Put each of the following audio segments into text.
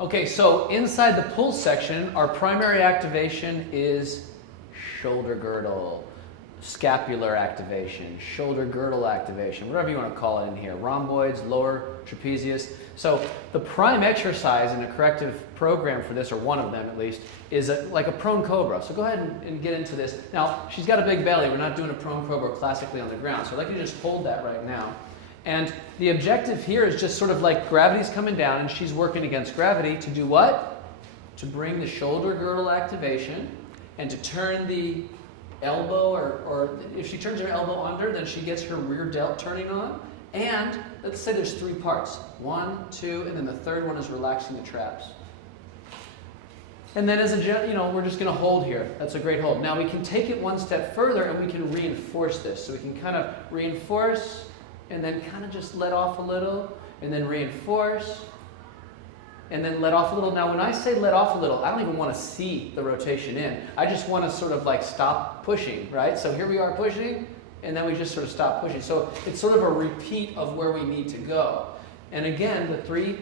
Okay, so inside the pull section, our primary activation is shoulder girdle, scapular activation, shoulder girdle activation, whatever you want to call it in here, rhomboids, lower trapezius. So the prime exercise in a corrective program for this, or one of them at least, is like a prone cobra. So go ahead and get into this. Now, she's got a big belly. We're not doing a prone cobra classically on the ground, so I'd like you to just hold that right now. And the objective here is just sort of like gravity's coming down and she's working against gravity to do what? To bring the shoulder girdle activation and to turn the elbow, or if she turns her elbow under, then she gets her rear delt turning on. And let's say there's 3 parts. 1, 2, and then the third one is relaxing the traps. And then as a, we're just going to hold here. That's a great hold. Now we can take it one step further and we can reinforce this. So we can kind of reinforce and then kind of just let off a little, and then reinforce, and then let off a little. Now when I say let off a little, I don't even want to see the rotation in. I just want to sort of like stop pushing, right? So here we are pushing, and then we just sort of stop pushing. So it's sort of a repeat of where we need to go. And again, the 3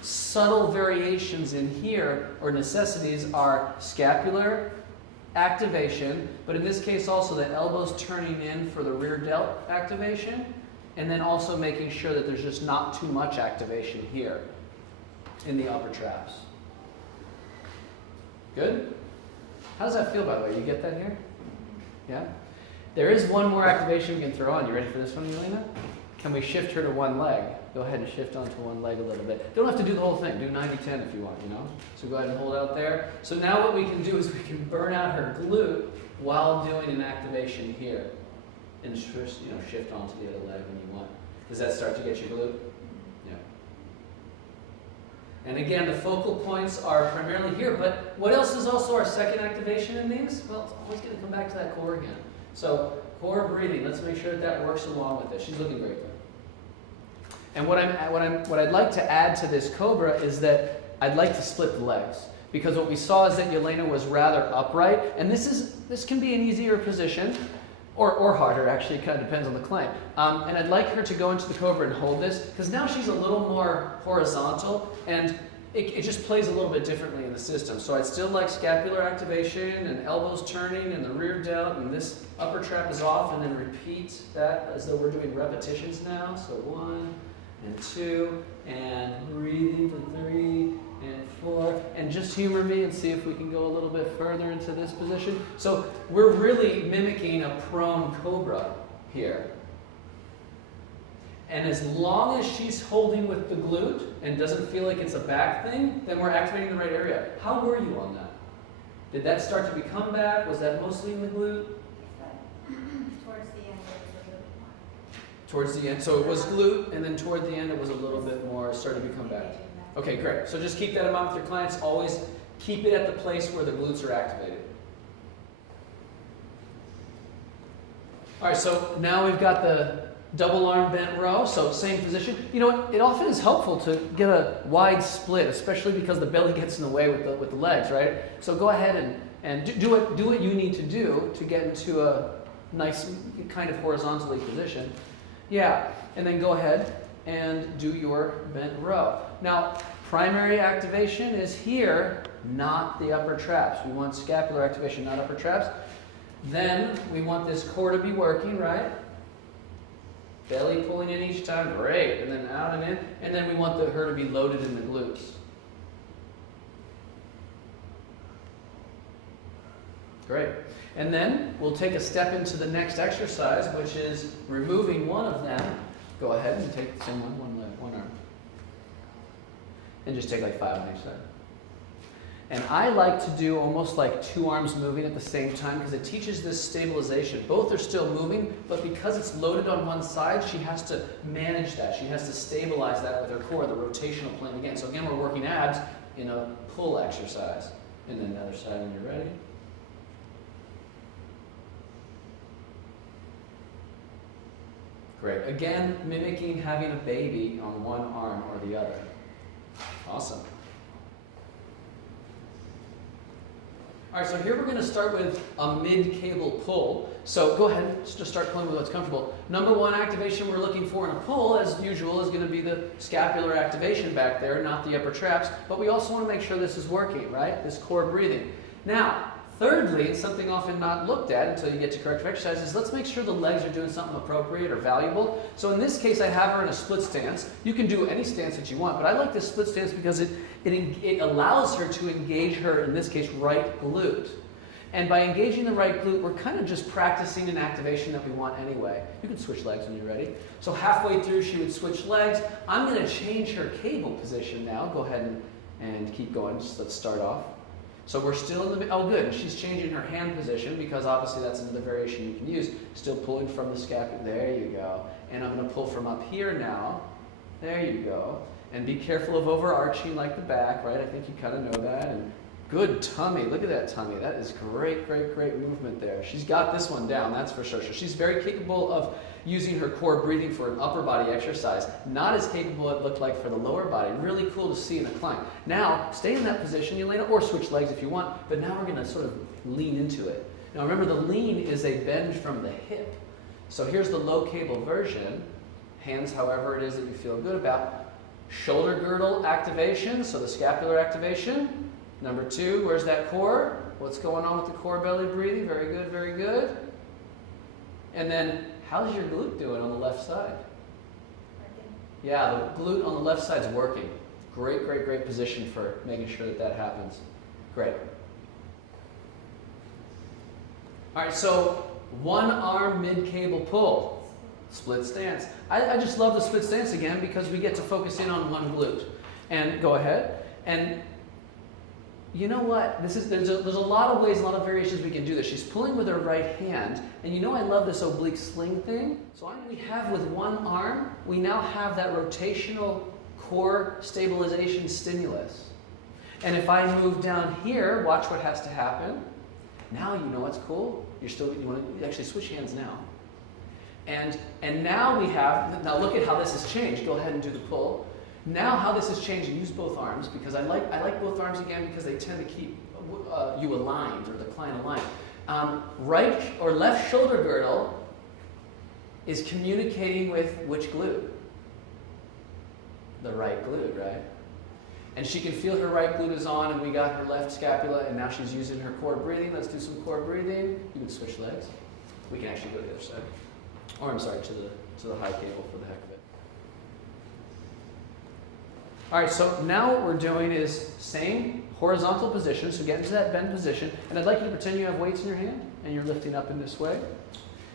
subtle variations in here, or necessities, are scapular activation, but in this case also the elbows turning in for the rear delt activation, and then also making sure that there's just not too much activation here in the upper traps. Good? How does that feel, by the way? You get that here? Yeah? There is one more activation we can throw on. You ready for this one, Elena? Can we shift her to one leg? Go ahead and shift onto one leg a little bit. Don't have to do the whole thing. Do 90-10 if you want, So go ahead and hold out there. So now what we can do is we can burn out her glute while doing an activation here. And just, shift onto the other leg when you want. Does that start to get your glute? Yeah. And again, the focal points are primarily here, but what else is also our second activation in these? Well, it's always going to come back to that core again. So core breathing, let's make sure that works along with this. She's looking great there. And what I'd like to add to this cobra is that I'd like to split the legs. Because what we saw is that Yelena was rather upright, and this can be an easier position. Or harder, actually, it kind of depends on the client. And I'd like her to go into the cobra and hold this, because now she's a little more horizontal, and it just plays a little bit differently in the system. So I'd still like scapular activation, and elbows turning, and the rear delt, and this upper trap is off, and then repeat that as though we're doing repetitions now. So 1 and 2, and breathing for 3 and 4, and just humor me and see if we can go a little bit further into this position. So we're really mimicking a prone cobra here. And as long as she's holding with the glute and doesn't feel like it's a back thing, then we're activating the right area. How were you on that? Did that start to become back? Was that mostly in the glute? Towards the end, it was a little more. Towards the end. So it was glute, and then toward the end it was a little bit more, started to become back. Okay, great. So just keep that in mind with your clients. Always keep it at the place where the glutes are activated. All right, so now we've got the double arm bent row, so same position. You know what? It often is helpful to get a wide split, especially because the belly gets in the way with the legs, right? So go ahead and do what you need to do to get into a nice kind of horizontally position. Yeah, and then go ahead and do your bent row. Now, primary activation is here, not the upper traps. We want scapular activation, not upper traps. Then we want this core to be working, right? Belly pulling in each time, great. And then out and in. And then we want her to be loaded in the glutes. Great. And then we'll take a step into the next exercise, which is removing one of them. Go ahead and take the same one arm. And just take like 5 on each side. And I like to do almost like 2 arms moving at the same time because it teaches this stabilization. Both are still moving, but because it's loaded on one side, she has to manage that. She has to stabilize that with her core, the rotational plane again. So again, we're working abs in a pull exercise. And then the other side when you're ready. Great. Again, mimicking having a baby on one arm or the other. Awesome. All right, so here we're going to start with a mid-cable pull. So go ahead, just start pulling with what's comfortable. Number one activation we're looking for in a pull, as usual, is going to be the scapular activation back there, not the upper traps. But we also want to make sure this is working, right? This core breathing. Now, thirdly, and something often not looked at until you get to corrective exercises, let's make sure the legs are doing something appropriate or valuable. So in this case, I have her in a split stance. You can do any stance that you want, but I like this split stance because it allows her to engage her, in this case, right glute. And by engaging the right glute, we're kind of just practicing an activation that we want anyway. You can switch legs when you're ready. So halfway through, she would switch legs. I'm going to change her cable position now. Go ahead and keep going. Just let's start off. So we're still in the, oh good, and she's changing her hand position because obviously that's another variation you can use. Still pulling from the scapula, there you go. And I'm going to pull from up here now. There you go. And be careful of overarching like the back, right? I think you kind of know that. And good tummy, look at that tummy. That is great, great, great movement there. She's got this one down, that's for sure. So she's very capable of using her core breathing for an upper body exercise. Not as capable it looked like for the lower body. Really cool to see in a climb. Now, stay in that position. You lay down, or switch legs if you want, but now we're gonna sort of lean into it. Now remember, the lean is a bend from the hip. So here's the low cable version. Hands however it is that you feel good about. Shoulder girdle activation, so the scapular activation. Number two, where's that core? What's going on with the core belly breathing? Very good, very good. And then, how's your glute doing on the left side? Working. Yeah, the glute on the left side's working. Great, great, great position for making sure that that happens. Great. All right, so one arm mid-cable pull. Split stance. I just love the split stance again because we get to focus in on one glute. And go ahead. And you know what? There's a lot of ways, a lot of variations we can do this. She's pulling with her right hand, and you know I love this oblique sling thing. So we have with one arm, we now have that rotational core stabilization stimulus. And if I move down here, watch what has to happen. Now you know what's cool. You want to actually switch hands now. And now we have, now look at how this has changed. Go ahead and do the pull. Now how this has changed, use both arms, because I like both arms again because they tend to keep you aligned, or the client aligned. Right or left shoulder girdle is communicating with which glute? The right glute, right? And she can feel her right glute is on, and we got her left scapula, and now she's using her core breathing. Let's do some core breathing. You can switch legs. We can actually go to the other side. Or I'm sorry, to the high cable for the heck of it. All right, so now what we're doing is same horizontal position, so get into that bend position, and I'd like you to pretend you have weights in your hand, and you're lifting up in this way.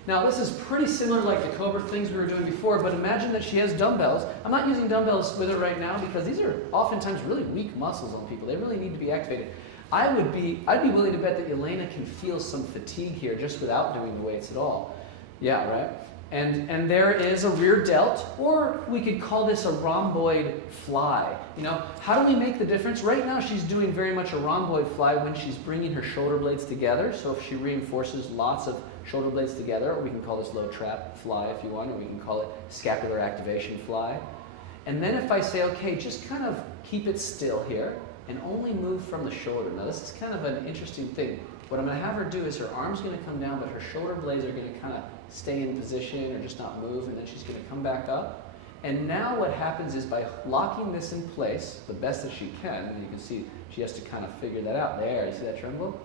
Now this is pretty similar like the Cobra things we were doing before, but imagine that she has dumbbells. I'm not using dumbbells with her right now because these are oftentimes really weak muscles on people. They really need to be activated. I'd be willing to bet that Elena can feel some fatigue here just without doing the weights at all. Yeah, right? And there is a rear delt, or we could call this a rhomboid fly. You know, how do we make the difference? Right now she's doing very much a rhomboid fly when she's bringing her shoulder blades together. So if she reinforces lots of shoulder blades together, or we can call this low trap fly if you want, or we can call it scapular activation fly. And then if I say, okay, just kind of keep it still here and only move from the shoulder. Now this is kind of an interesting thing. What I'm going to have her do is her arm's going to come down, but her shoulder blades are going to kind of stay in position or just not move, and then she's going to come back up. And now what happens is by locking this in place, the best that she can, and you can see she has to kind of figure that out. There, you see that tremble?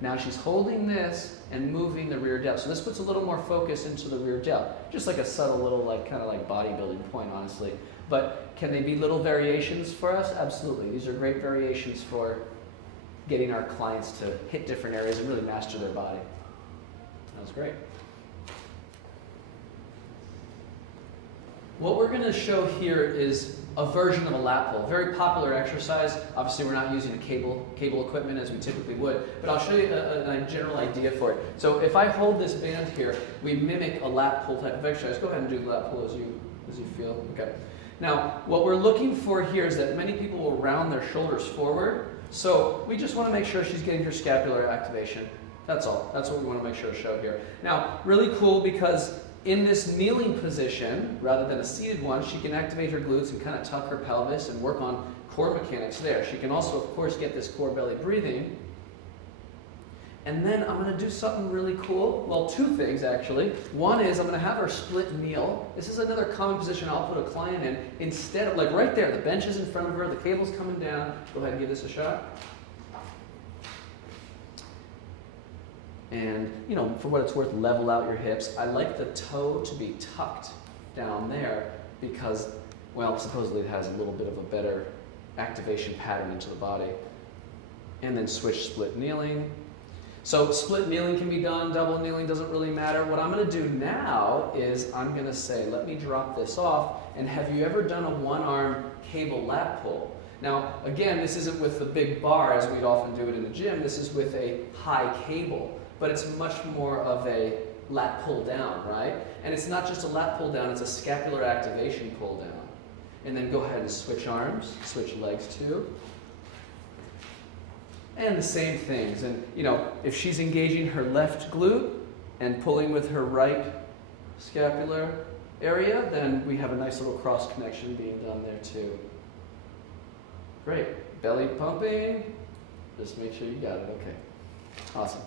Now she's holding this and moving the rear delt. So this puts a little more focus into the rear delt. Just like a subtle little kind of like bodybuilding point, honestly. But can they be little variations for us? Absolutely. These are great variations for getting our clients to hit different areas and really master their body. That was great. What we're going to show here is a version of a lat pull, a very popular exercise. Obviously, we're not using a cable equipment as we typically would, but I'll show you a general idea for it. So if I hold this band here, we mimic a lat pull type of exercise. Go ahead and do the lat pull as you feel. Okay. Now, what we're looking for here is that many people will round their shoulders forward. So we just want to make sure she's getting her scapular activation. That's all. That's what we want to make sure to show here. Now, really cool because in this kneeling position, rather than a seated one, she can activate her glutes and kind of tuck her pelvis and work on core mechanics there. She can also, of course, get this core belly breathing. And then I'm going to do something really cool. Well, two things actually. One is I'm going to have her split kneel. This is another common position I'll put a client in. Instead of, like right there, the bench is in front of her, the cable's coming down. Go ahead and give this a shot. And, for what it's worth, level out your hips. I like the toe to be tucked down there because, well, supposedly it has a little bit of a better activation pattern into the body. And then switch split kneeling. So split kneeling can be done, double kneeling doesn't really matter. What I'm going to do now is I'm going to say, let me drop this off, and have you ever done a one-arm cable lat pull? Now, again, this isn't with the big bar as we'd often do it in the gym. This is with a high cable, but it's much more of a lat pull down, right? And it's not just a lat pull down, it's a scapular activation pull down. And then go ahead and switch arms, switch legs too. And the same things. And, if she's engaging her left glute and pulling with her right scapular area, then we have a nice little cross connection being done there too. Great. Belly pumping. Just make sure you got it. Okay. Awesome.